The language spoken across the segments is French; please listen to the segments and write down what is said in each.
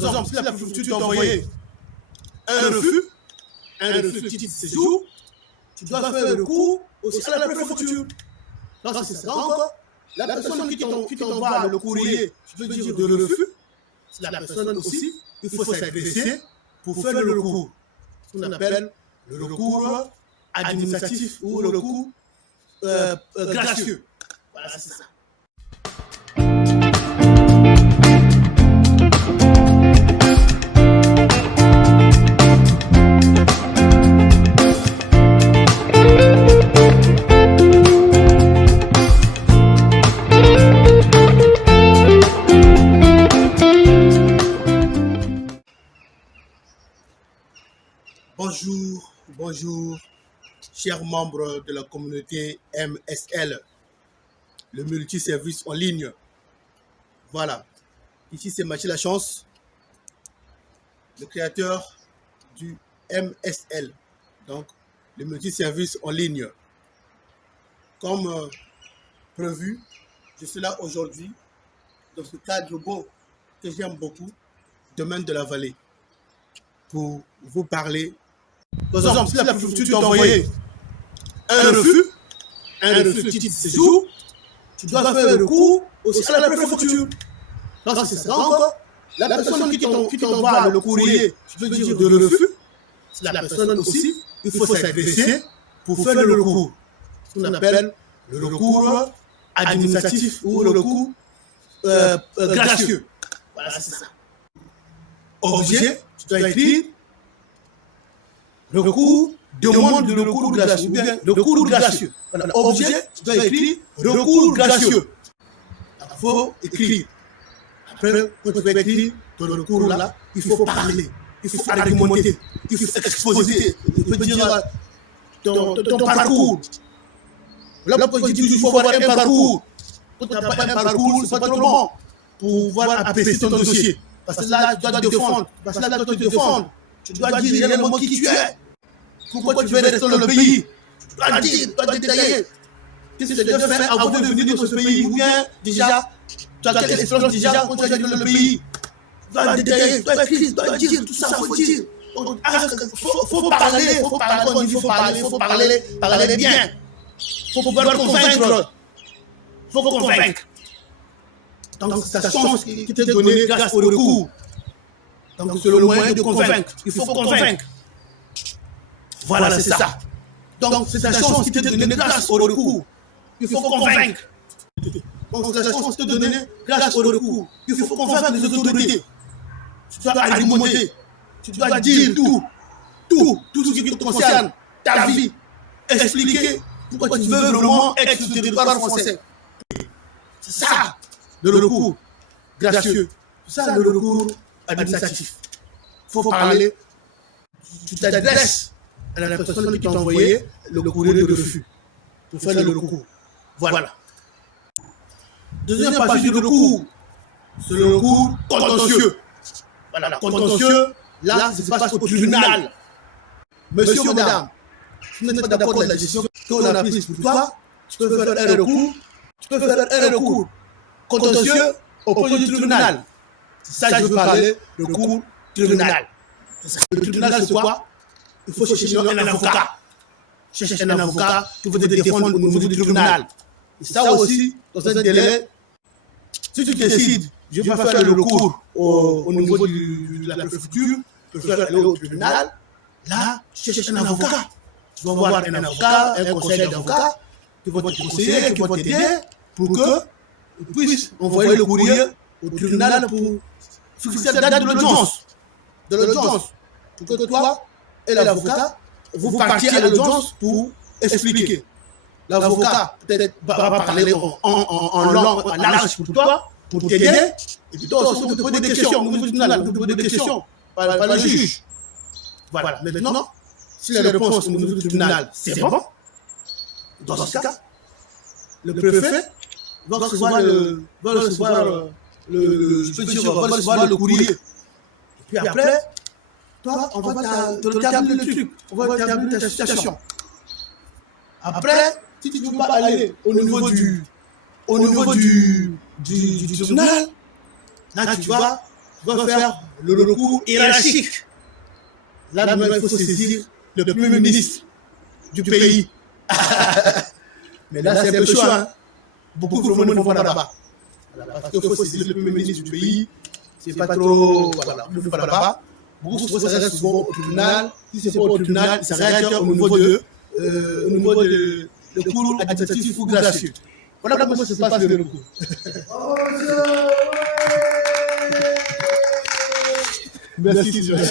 Par exemple, si la préfecture t'a envoyé un refus de titre de séjour, tu dois faire recours aussi à la préfecture. Donc, c'est ça encore. La personne qui t'envoie le courrier, je veux dire de refus, c'est la personne aussi, il faut s'adresser pour faire le recours. Ce qu'on appelle le recours administratif ou le recours gracieux. Voilà, c'est ça. Bonjour, chers membres de la communauté MSL, le multiservice en ligne. Voilà, ici c'est Mathieu Lachance, le créateur du MSL, donc le multiservice en ligne. Comme prévu, je suis là aujourd'hui dans ce cadre beau que j'aime beaucoup, Domaine de la Vallée, pour vous parler. Par exemple, si la préfecture t'a envoyé un refus de titre de séjour, tu dois faire recours aussi à la préfecture. Donc, c'est ça encore. La personne qui t'envoie le courrier, je veux dire de refus, c'est la personne aussi, il faut s'adresser pour faire le recours. Ce qu'on appelle le recours administratif ou le recours gracieux. Voilà, c'est ça. Objet, tu dois écrire recours, demande de recours gracieux, ou bien recours gracieux. Voilà, objet, tu dois écrire recours gracieux. Il faut écrire. Après, quand tu vas écrire ton recours là, il faut parler, il faut argumenter, il faut exposer, il faut dire ton parcours. Là, quand je dis qu'il faut avoir un parcours, quand tu n'as pas un parcours, c'est pas trop bon pour pouvoir apprécier ton dossier. Parce que là, tu dois te défendre. Parce que là, tu dois te défendre. Tu dois dire réellement qui tu es. Pourquoi tu veux rester dans le pays? Tu dois dire, tu dois détailler. Qu'est-ce que tu dois faire avant de venir dans ce pays? Ou bien, déjà, tu as quelle expérience déjà quand tu es dans le pays? Tu dois détailler, tu dois écrire, tu dois dire, tout ça, il faut dire. Il faut parler bien. Il faut pouvoir convaincre. Il faut convaincre. Donc, c'est ta chance qui t'est donnée grâce au recours. Donc, c'est le moyen de convaincre. Il faut convaincre. Voilà, c'est ça. Donc, c'est ta chance qui t'est donnée grâce au recours. Il faut convaincre. Donc, c'est ta chance qui t'est donnée grâce au recours. Il faut convaincre les autorités. Tu dois argumenter. Tu dois dire tout ce qui te concerne, ta vie. Expliquer pourquoi tu veux vraiment être sur le territoire français. C'est ça, le recours gracieux. C'est ça, le recours administratif. Il faut parler. Tu t'adresses à la personne qui t'a envoyé le courrier de refus pour faire le recours. Voilà. Deuxième partie du recours, c'est le recours contentieux. Voilà, contentieux, là, ça se passe au tribunal. Monsieur, madame, si vous n'êtes pas d'accord avec la décision qu'on a prise pour toi, tu peux faire un recours. Tu peux faire un recours contentieux auprès du tribunal. C'est ça que je veux parler, le recours tribunal. Le tribunal, c'est quoi? Il faut chercher un avocat. Chercher un avocat qui va te défendre au niveau du tribunal. Et ça aussi, dans un délai, si tu décides, je vais faire le recours au niveau de la préfecture, tu peux faire aller au tribunal, là, tu cherches un avocat. Tu vas voir un avocat, un conseil d'avocat, qui va te conseiller, qui va t'aider pour que tu puisses envoyer le courrier au tribunal pour fixer la date de l'audience. Pour que toi et l'avocat, vous partiez à l'audience pour expliquer. L'avocat peut-être va parler en langue, en large pour toi, pour t'aider, et puis toi aussi on te pose des questions, au niveau du tribunal, on te pose des questions par le juge. Voilà, maintenant, si la réponse au niveau du tribunal, c'est bon, dans ce cas, le préfet va recevoir le courrier. Et puis après, toi, on va te terminer le truc, on va terminer ta situation. Après, si tu ne veux pas aller au niveau du tribunal, là tu vas va faire le recours hiérarchique. Là, il faut saisir le Premier ministre du pays. Mais là, c'est un peu chaud. Hein. Beaucoup de monde ne font pas là-bas. Parce qu'il faut saisir le Premier ministre du pays. C'est pas trop. Voilà, il ne faut pas là-bas. Beaucoup de s'arrêtent souvent au tribunal. Si ce n'est pas au tribunal, ils s'arrêtent au niveau de cours administratif ou gracieux. Voilà comment ça se passe le recours. Merci, Joël.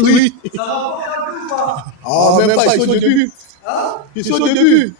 Oui. Ah, même pas, ils sont au début. Ils sont au début.